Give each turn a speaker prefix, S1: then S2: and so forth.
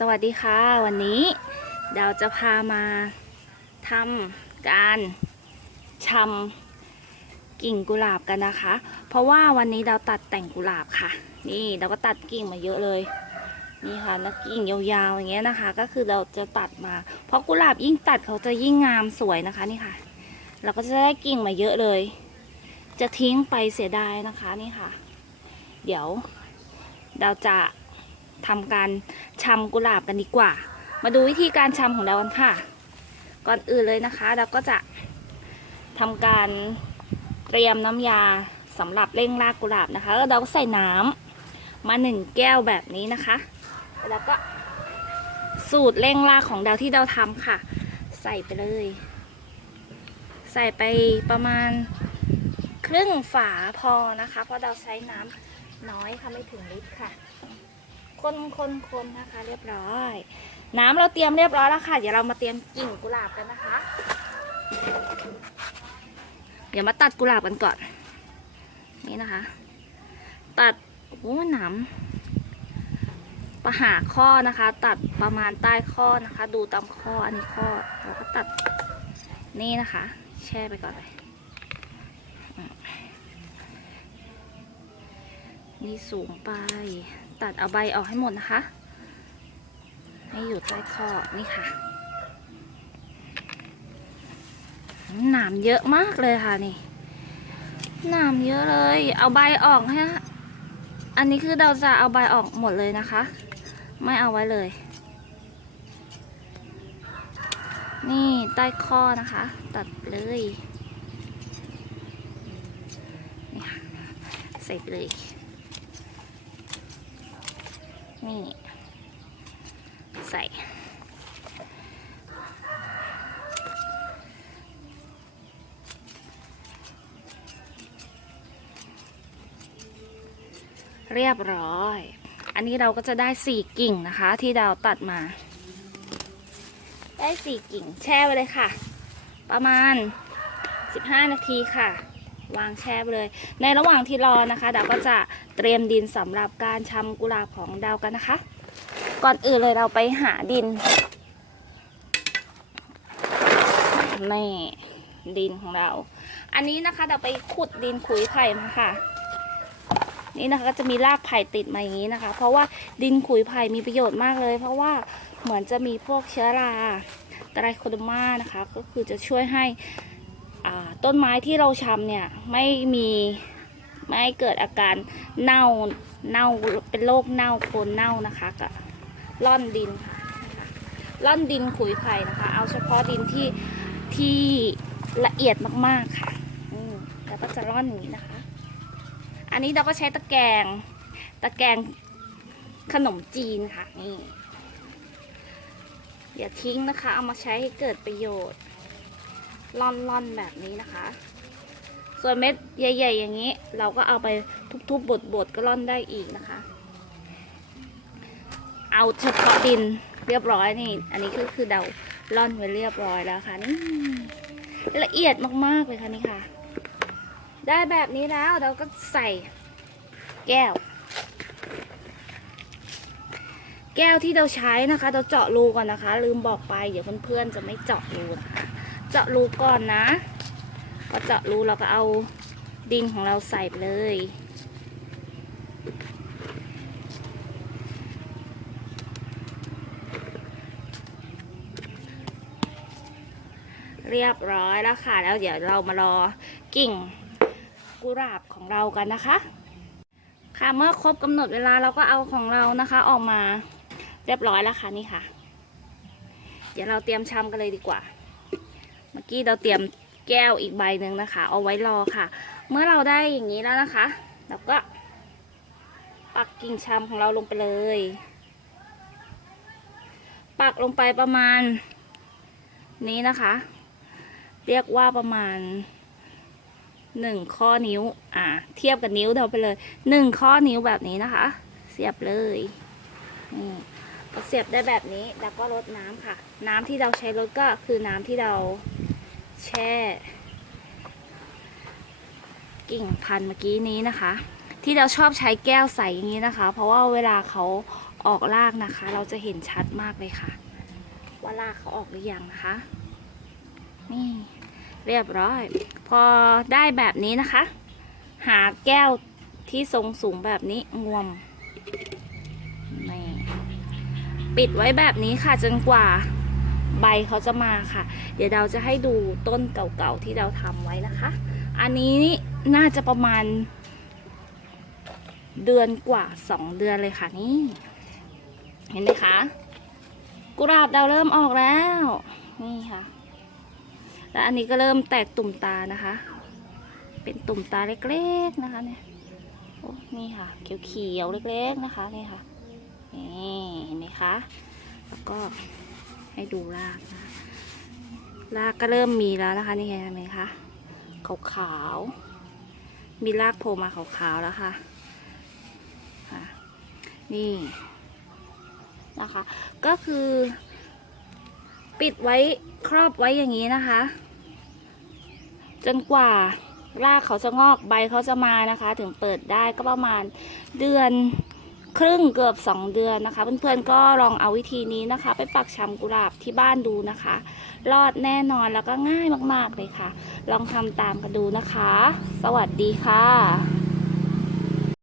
S1: สวัสดีค่ะ วันนี้เราจะพามาทำการชำกิ่งกุหลาบกันนะคะ เพราะว่าวันนี้เราตัดแต่งกุหลาบค่ะ นี่เราก็ตัดกิ่งมาเยอะเลยนี่ค่ะแล้วกิ่งยาวๆอย่างเงี้ยนะคะ ก็คือเราจะตัดมา เพราะกุหลาบยิ่งตัดเขาจะยิ่งงามสวยนะคะนี่ค่ะ เราก็จะได้กิ่งมาเยอะเลย จะทิ้งไปเสียดายนะคะนี่ค่ะ เดี๋ยว เราจะ ทำการชำกุหลาบกันดีกว่า มาดูวิธีการชำของเรากันค่ะ ก่อนอื่นเลยนะคะ เราก็จะทำการเตรียมน้ำยาสำหรับเร่งรากกุหลาบนะคะแล้วเราก็ใส่น้ำมาหนึ่งแก้วแบบนี้นะคะ แล้วก็สูตรเร่งรากของเราที่เราทำค่ะ ใส่ไปเลย ใส่ไปประมาณครึ่งฝาพอนะคะ เพราะเราใช้น้ำน้อยค่ะไม่ถึงลิตรค่ะ คนคนคนนะคะเรียบร้อย น้ำเราเตรียมเรียบร้อยแล้วค่ะ เดี๋ยวเรามาเตรียมกิ่งกุหลาบกันนะคะ เดี๋ยวมาตัดกุหลาบกันก่อน นี่นะคะ ตัดโอ้หนามประหาข้อนะคะ ตัดประมาณใต้ข้อนะคะ ดูตามข้ออันนี้ข้อแล้วก็ตัดนี่นะคะ แช่ไปก่อนเลยนี่สูงไป ตัดเอาใบออกให้หมดนะคะ ให้อยู่ใต้ข้อนี่ค่ะหนามเยอะมากเลยค่ะนี่หนามเยอะเลย เอาใบออกให้อันนี้คือเราจะเอาใบออกหมดเลยนะคะ ไม่เอาไว้เลย นี่ใต้ข้อนะคะ ตัดเลยนี่ค่ะใส่ไปเลย นี่ ใส่ เรียบร้อย อันนี้เราก็จะได้สี่กิ่งนะคะ ที่เราตัดมา ได้สี่กิ่ง แช่ไว้เลยค่ะ ประมาณ 15 นาทีค่ะ วางแช่ไปเลย ในระหว่างที่รอนะคะดาวก็จะ เตรียมดินสำหรับการชำกุหลาบของดาวกันนะคะ ก่อนอื่นเลยเราไปหาดินนี่ดินของเรา อันนี้นะคะเราไปขุดดินขุยไผ่มาค่ะ นี่นะคะก็จะมีรากไผ่ติดมาอย่างนี้นะคะ เพราะว่าดินขุยไผ่มีประโยชน์มากเลย เพราะว่าเหมือนจะมีพวกเชื้อราไตรโคดมานะคะ ก็คือจะช่วยให้ต้นไม้ที่เราชำเนี่ยไม่มี ไม่ให้เกิดอาการเน่าเน่าเป็นโรคเน่าโคนเน่านะคะกับร่อนดินค่ะนะคะร่อนดินขุยไผ่นะคะ เอาเฉพาะดินที่ที่ละเอียดมากๆค่ะอืมแล้วก็จะร่อนอย่างนี้นะคะ อันนี้เราก็ใช้ตะแกรงตะแกรงขนมจีนค่ะนี่อย่าทิ้งนะคะ เอามาใช้ให้เกิดประโยชน์ล่อนๆแบบนี้นะคะ ส่วนเม็ดใหญ่ ๆ อย่างนี้ เราก็เอาไปทุบๆบดๆก็ล่อนได้อีกนะคะ เอาเฉพาะดินเรียบร้อยนี่ อันนี้ก็คือเราล่อนไว้เรียบร้อยแล้วค่ะนี่ละเอียดมากๆเลยค่ะนี่ค่ะ ได้แบบนี้แล้วเราก็ใส่แก้ว แก้วที่เราใช้นะคะ เราเจาะรูก่อนนะคะ ลืมบอกไปเดี๋ยวเพื่อนๆจะไม่เจาะรูนะคะเจาะรูก่อนนะ พอเจาะรูเราก็เอาดินของเราใส่ไปเลย เรียบร้อยแล้วค่ะ แล้วเดี๋ยวเรามารอกิ่งกุหลาบของเรากันนะคะ ค่ะเมื่อครบกำหนดเวลาเราก็เอาของเรานะคะออกมาเรียบร้อยแล้วค่ะนี่ค่ะ เดี๋ยวเราเตรียมชำกันเลยดีกว่า เมื่อกี้เราเตรียม แก้วอีกใบหนึ่งนะคะ เอาไว้รอค่ะ เมื่อเราได้อย่างนี้แล้วนะคะเราก็ปักกิ่งชำของเราลงไปเลย ปักลงไปประมาณ นี้นะคะ เรียกว่าประมาณหนึ่งข้อนิ้ว อ่า เทียบกับนิ้วเราไปเลยหนึ่งข้อนิ้วแบบนี้นะคะ เสียบเลยนี่พอเสียบได้แบบนี้แล้วก็ลดน้ำค่ะ น้ำที่เราใช้ลดก็คือน้ำที่เรา แช่ กิ่งพันธุ์เมื่อกี้นี้นะคะ ที่เราชอบใช้แก้วใสอย่างนี้นะคะ เพราะว่าเวลาเขาออกรากนะคะ เราจะเห็นชัดมากเลยค่ะ ว่ารากเขาออกหรือยังนะคะ นี่เรียบร้อย พอได้แบบนี้นะคะ หาแก้วที่ทรงสูงแบบนี้งวมนี่ปิดไว้แบบนี้ค่ะจนกว่า ใบเขาจะมาค่ะ เดี๋ยวเราจะให้ดูต้นเก่าๆที่เราทำไว้นะคะ อันนี้น่าจะประมาณ เดือนกว่าสองเดือนเลยค่ะนี่ เห็นไหมคะ กุหลาบดาวเริ่มออกแล้ว นี่ค่ะ แล้วอันนี้ก็เริ่มแตกตุ่มตานะคะ เป็นตุ่มตาเล็กๆนะคะเนี่ยโอ้นี่ค่ะ เขียวๆเล็กๆนะคะ นี่ค่ะ นี่เห็นไหมคะ แล้วก็ ให้ดูรากนะรากก็เริ่มมีแล้วนะคะนี่เห็นไหมคะขาวๆมีรากโผล่มาขาวๆแล้วค่ะค่ะ นี่นะคะ ก็คือ ปิดไว้ครอบไว้อย่างนี้นะคะ จนกว่ารากเขาจะงอกใบเขาจะมานะคะ ถึงเปิดได้ก็ประมาณเดือน ครึ่งเกือบสองเดือนนะคะ เพื่อนๆก็ลองเอาวิธีนี้นะคะ ไปปักชำกุหลาบที่บ้านดูนะคะ รอดแน่นอนแล้วก็ง่ายมากๆเลยค่ะ ลองทำตามกันดูนะคะ สวัสดีค่ะ